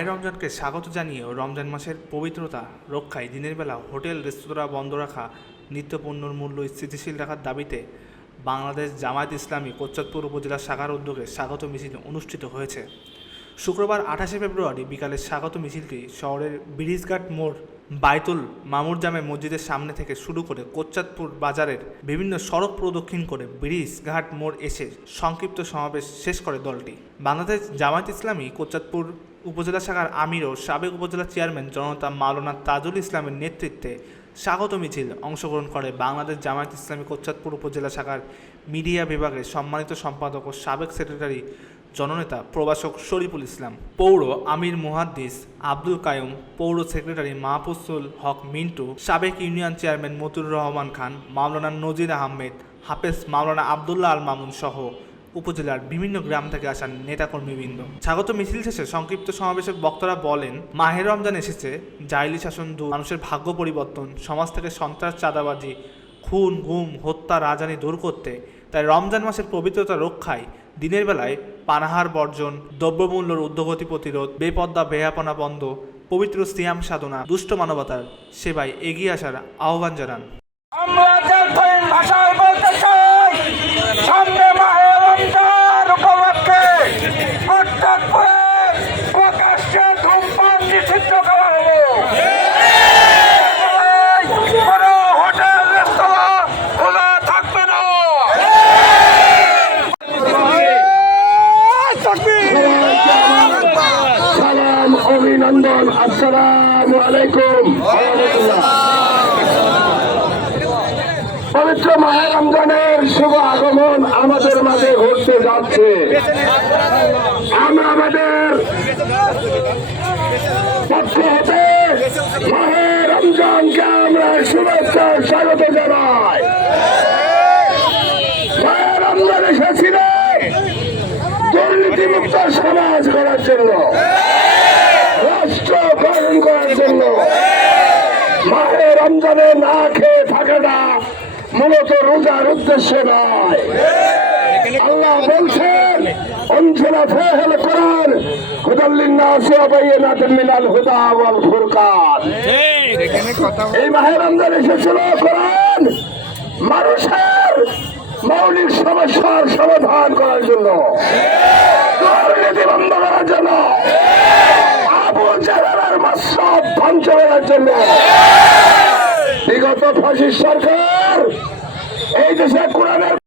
রমজানকে স্বাগত জানিয়ে রমজান মাসের পবিত্রতা, রক্ষায় দিনের বেলা হোটেল, রেস্তোরাঁ বন্ধ রাখা নিত্যপণ্যর মূল্য স্থিতিশীল রাখার দাবিতে বাংলাদেশ জামায়াত ইসলামী কোচ্চাদপুর উপজেলা শাখার উদ্যোগে স্বাগত মিছিল অনুষ্ঠিত হয়েছে। শুক্রবার আঠাশে ফেব্রুয়ারি বিকালে স্বাগত মিছিলটি শহরের ব্রিজঘাট মোড় বাইতুল মামুর জামে মসজিদের সামনে থেকে শুরু করে কোচ্চাদপুর বাজারের বিভিন্ন সড়ক প্রদক্ষিণ করে ব্রিজ ঘাট মোড় এসে সংক্ষিপ্ত সমাবেশ শেষ করে দলটি। বাংলাদেশ জামায়াত ইসলামী কোচ্চাদপুর উপজেলা শাখার আমির ও সাবেক উপজেলা চেয়ারম্যান জনতা মাওলানা তাজুল ইসলামের নেতৃত্বে স্বাগত মিছিল অংশগ্রহণ করে বাংলাদেশ জামায়াত ইসলামী কোচ্চাদপুর উপজেলা শাখার মিডিয়া বিভাগের সম্মানিত সম্পাদক ও সাবেক সেক্রেটারি জননেতা প্রবাসক শরীফুল ইসলাম, পৌর আমির মুহাদ্দিস আব্দুল কায়ুম পৌর সেক্রেটারি মাহফুজুল হক মিন্টু, সাবেক ইউনিয়ন চেয়ারম্যান মতুর রহমান খান, মাওলানা নজির আহমেদ, হাফেজ মাওলানা আবদুল্লাহ আল মামুন সহ উপজেলার বিভিন্ন গ্রাম থেকে আসা নেতাকর্মীবৃন্দ। স্বাগত মিছিল শেষে সংক্ষিপ্ত সমাবেশে বক্তারা বলেন, মাহের রমজান এসেছে, জাইলি শাসন দূর, মানুষের ভাগ্য পরিবর্তন, সমাজ থেকে সন্ত্রাস, চাঁদাবাজি, খুন, গুম, হত্যা, রাজানি দূর করতে, তাই রমজান মাসের পবিত্রতা রক্ষায় দিনের বেলায় পানাহার বর্জন, দ্রব্যমূল্যর উদ্যোগতি প্রতিরোধ, বেপদ্দা বেহাপনা বন্ধ, পবিত্র সিয়াম সাধনা, দুষ্ট মানবতার সেবায় এগিয়ে আসার আহ্বান জানান। আসসালামু আলাইকুম। পবিত্র মাহে রমজানের শুভ আগমন আমাদের মাঝে ঘটতে যাচ্ছে। আমরা আমাদের পক্ষ রমজানকে আমরা শুভেচ্ছা স্বাগত জানাই। মাহে রমজান এসেছিল দুর্নীতিমুক্ত সমাজ করার জন্য। করার জন্য। মাহে রমজানে না খেয়ে থাকাটা মূলত রোজার উদ্দেশ্যে নয়। আল্লাহ বলছেন মৌলিক সমস্যার সমাধান করার জন্য। দুর্নীতি বন্ধ করার জন্য। মাসব ধ্বংস করার জন্য। বিগত ফাঁসির সরকার এই দেশে কোরআনের